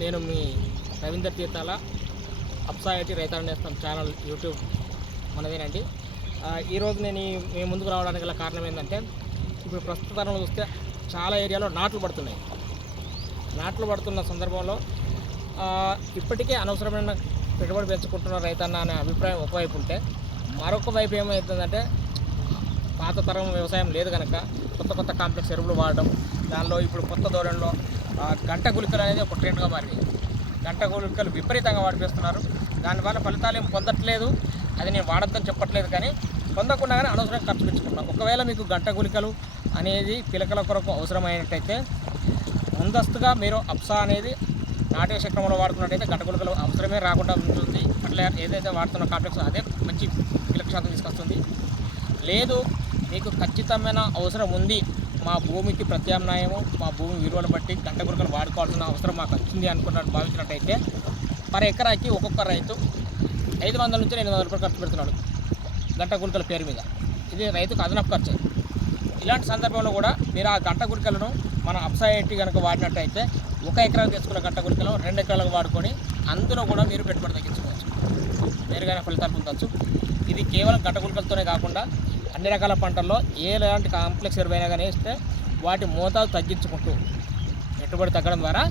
నేను మీ రవీందర్ తీర్థాల అప్సాయటి రైతాంగ నేస్తం ఛానల్ యూట్యూబ్ మనదేనండి. ఈరోజు నేను మీ ముందుకు రావడానికి గల కారణం ఏంటంటే, ఇప్పుడు ప్రస్తుత తరంలో చూస్తే చాలా ఏరియాలో నాట్లు పడుతున్నాయి. నాట్లు పడుతున్న సందర్భంలో ఇప్పటికే అనవసరమైన పెట్టుబడి పెంచుకుంటున్న రైతన్న అనే అభిప్రాయం ఒకవైపు ఉంటే, మరొక వైపు ఏమవుతుందంటే పాత తరం వ్యవసాయం లేదు కనుక కొత్త కాంప్లెక్స్ ఎరువులు వాడడం, దానిలో ఇప్పుడు కొత్త ధోరణిలో గంట గుళికలు అనేది ఒక ట్రెండ్గా మారింది. గంట గుళికలు విపరీతంగా వాడిపేస్తున్నారు. దానివల్ల ఫలితాలు ఏం పొందట్లేదు. అది నేను వాడద్దని చెప్పట్లేదు, కానీ పొందకుండా కానీ అనవసరంగా ఖర్చు పెంచుకుంటున్నాం. ఒకవేళ మీకు గంట గుళికలు అనేది పిలకల కొరకు అవసరమైనట్టయితే ముందస్తుగా మీరు అప్సా అనేది నాటే క్రమంలో వాడుకున్నట్టయితే గంట గుళికలు అవసరమే రాకుండా ఉంటుంది. అట్లా ఏదైతే వాడుతున్న కాంప్లెక్స్ అదే మంచి పిలక శాతం తీసుకొస్తుంది. లేదు మీకు ఖచ్చితమైన అవసరం ఉంది, మా భూమికి ప్రత్యామ్నాయము, మా భూమి విలువను బట్టి గంట గుళికలు వాడుకోవాల్సిన అవసరం మాకు వచ్చింది అనుకున్నట్టు భావించినట్టయితే పర్ ఎకరాకి ఒక్కొక్క రైతు 500 నుంచి 800 రూపాయలు ఖర్చు పెడుతున్నాడు గంట గుళికల పేరు మీద. ఇది రైతుకు అదనపు ఖర్చు. ఇలాంటి సందర్భంలో కూడా మీరు ఆ గంట గుళికలను మన అప్సైటీ కనుక వాడినట్టయితే 1 ఎకరాకు తెచ్చుకున్న గంట గుళికలు 2 ఎకరాలకు వాడుకొని అందులో కూడా మీరు పెట్టుబడి తగ్గించుకోవచ్చు, వేరుగానే ఫలితాలు పొందవచ్చు. ఇది కేవలం గంట గుళికలతోనే కాకుండా అన్ని రకాల పంటల్లో ఎలాంటి కాంప్లెక్స్ ఎరువైనా కానీ వేస్తే వాటి మోతాదు తగ్గించుకుంటూ పెట్టుబడి తగ్గడం ద్వారా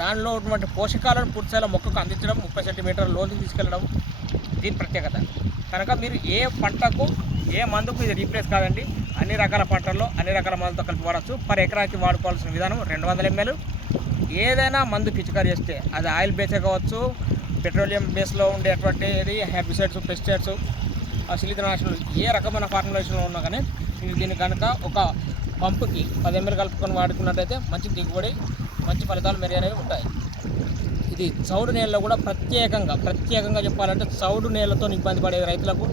దానిలో ఉన్నటువంటి పోషకాలను పూర్తిస్థాయిలో మొక్కకు అందించడం, 30 సెంటీమీటర్ల లోతుకు తీసుకెళ్లడం దీని ప్రత్యేకత. కనుక మీరు ఏ పంటకు ఏ మందుకు ఇది రీప్లేస్ కాదండి. అన్ని రకాల పంటల్లో అన్ని రకాల మందులతో కలిపి వాడచ్చు. పర్ ఎకరాకి వాడుకోవాల్సిన విధానం 200 ml. ఏదైనా మందు పిచికారి చేస్తే అది ఆయిల్ బేసే కావచ్చు, పెట్రోలియం బేస్లో ఉండేటువంటి హెర్బిసైడ్స్, పెస్టిసైడ్స్, శిలీంద్రనాశనాలు ఏ రకమైన ఫార్ములేషన్లో ఉన్నా కానీ దీన్ని కనుక ఒక పంపుకి 10 ml కలుపుకొని వాడుకున్నట్టయితే మంచి దిగుబడి, మంచి ఫలితాలు మెరుగైనవి ఉంటాయి. ఇది చౌడు నేలలో కూడా ప్రత్యేకంగా చెప్పాలంటే చౌడు నేలతో ఇబ్బంది పడే రైతులకు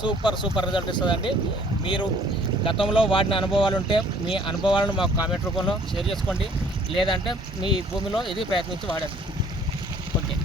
సూపర్ రిజల్ట్ ఇస్తుందండి. మీరు గతంలో వాడిన అనుభవాలు ఉంటే మీ అనుభవాలను మాకు కామెంట్ రూపంలో షేర్ చేసుకోండి. లేదంటే మీ భూమిలో ఇది ప్రయత్నించి వాడండి. ఓకే.